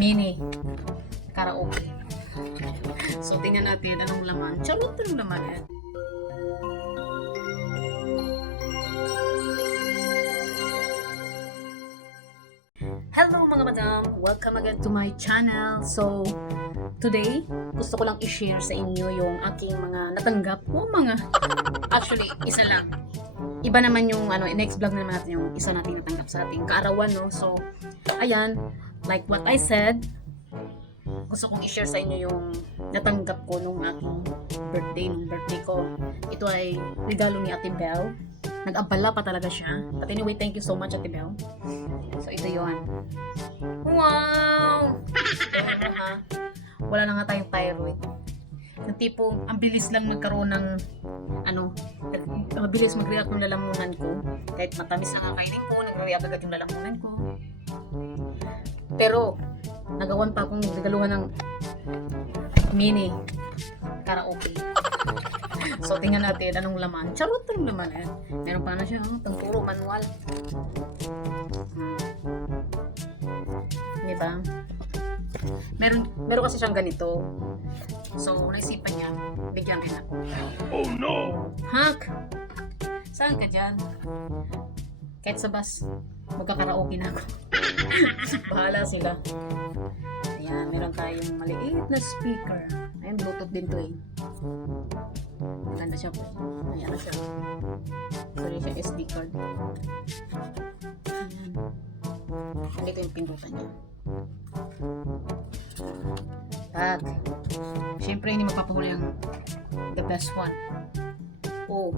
mini karaoke. So, tingnan natin anong laman. Charot, anong laman eh. Hello mga madam! Welcome again to my channel. So, today, gusto ko lang i-share sa inyo yung aking mga natanggap. Actually, isa lang. Iba naman yung, next vlog na naman natin yung isa nating natanggap sa ating kaarawan, no? So, ayan, like what I said, gusto kong i-share sa inyo yung natanggap ko nung aking birthday ko. Ito ay regalo ni Ate Belle. Nag-abala pa talaga siya. But anyway, thank you so much, Ate Belle. So, ito yun. Wow! Wala na nga tayong thyroid. Yung tipong, ang bilis lang magkaroon ng, mabilis mag-react ng lalamunan ko. Kahit matamis na kakainin ko, nag-react agad yung lalamunan ko. Pero, nagawan pa akong regaluhan ng mini karaoke. So, tingnan natin anong laman. Charot, anong laman eh. Meron pa na siya, tangturo, manual. Diba? Meron kasi siyang ganito. So, naisipan niya, bigyan rin ako. Oh no! Hank! Saan ka dyan? Kahit sa bus, magkakaraoke na ako. Bahala sila. Ayan, meron tayong maliit na speaker. Ayan, Bluetooth din to eh. Maganda siya po. Ayan na siya. Sorry siya, SD card. Ayan. Nandito yung pindutan niya. At, syempre hindi magpapahuli ang the best one. Oh.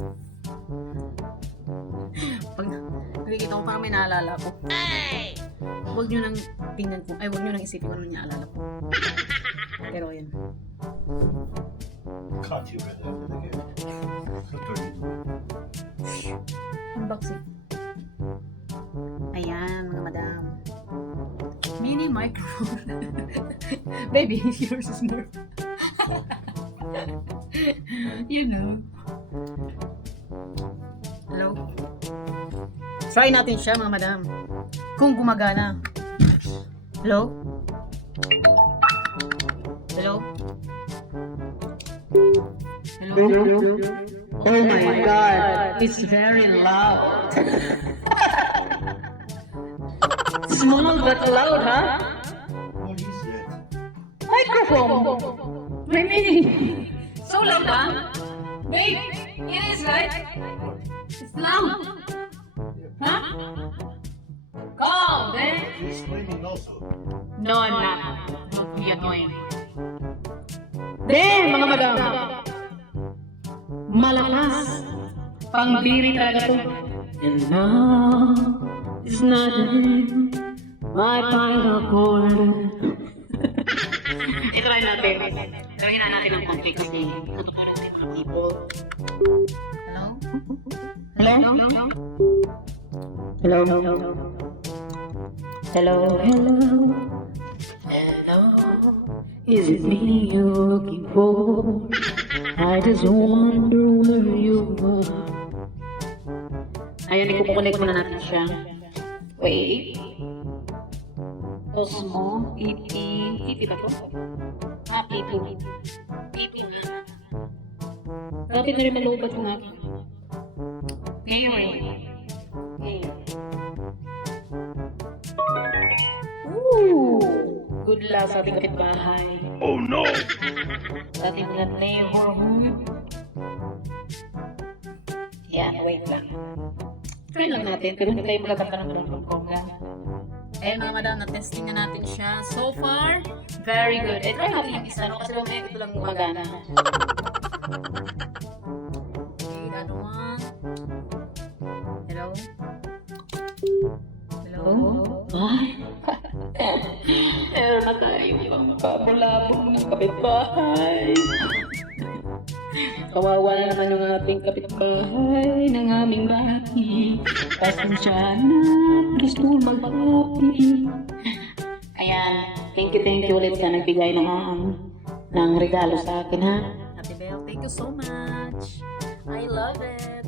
Pag nakikita ko parang may naalala ko. Hey! Huwag nyo nang tingnan ko. Ay, huwag nyo nang isipin kung ano niya alala ko. Pero yun. Caught you with that again. Unboxing. Ayan, mga madam. Mini microphone. Baby, yours is more. You know. Hello? Try natin siya, mga madam. Kung gumagana. Hello? Hello? Hello? Oh my God! It's very loud. Small but loud, huh? What is it? Microphone! My mini! So loud, huh? Babe, it is, right? It's loud! Huh? Calm, man! You're screaming also. No, I'm not. Don't be annoying. Damn, mga madam! Malakas! Pangbiri talaga to. And now, it's not my final chord. I-try natin. Try na natin ang konti kasi natutunan natin mga people. Hello? Hello? Hello? Hello? Hello? Hello? Is it me you're looking for? I just wonder where you are. Ayan, ikukunik muna natin siya. Wait. Osmo, PP. PP ba to? Ah, PP. PP na. Dati na rin malubat yung akin. Ngayon eh. Ngayon. Ooh! Good luck sa ating kapitbahay. Oh no! Sa ating mga neighborhood. Yan, wait lang. Try lang natin, pero hindi tayo magkakanta ng bongga. Eh mga madam, na-testing na natin siya. So far, very good. Eh, try natin yung isa, no? Kasi mamaya ito lang gumagana. Okay, that one. Hello? Hello? Meron na tayo ibang makabalabong ng kapitbahay. Kawawa na naman yung ating kapitbahay ng aming bahay. Pasensya na, gusto mag-happy. Ayan, thank you ulit sa nagbigay ng regalo sa akin, ha? Ate Belle, thank you so much. I love it.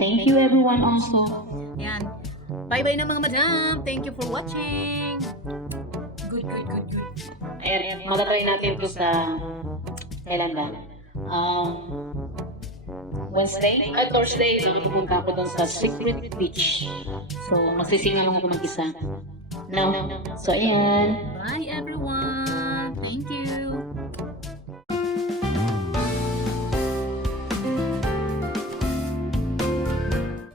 Thank you everyone also. Ayan. Bye-bye na mga madam. Thank you for watching. good. Ayan, matatry natin to sa kailan ba? Wednesday? At Thursday, pupunta ako doon sa Secret Beach. So, magsisinga lang ako mag-isa. No? So, ayan. Bye everyone. Thank you.